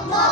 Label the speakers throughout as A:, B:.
A: Allah.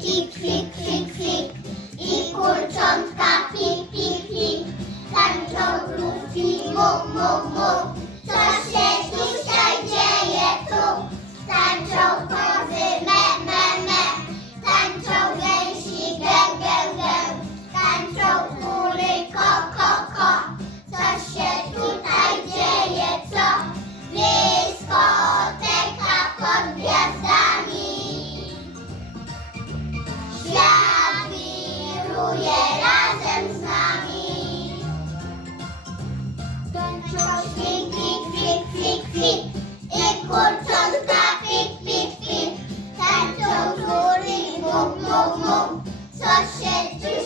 A: Klik, klik, klik, klik. I kurczątka pik, pik, pik. Tańczą krówki, mu, mu, mu. Co się 做学题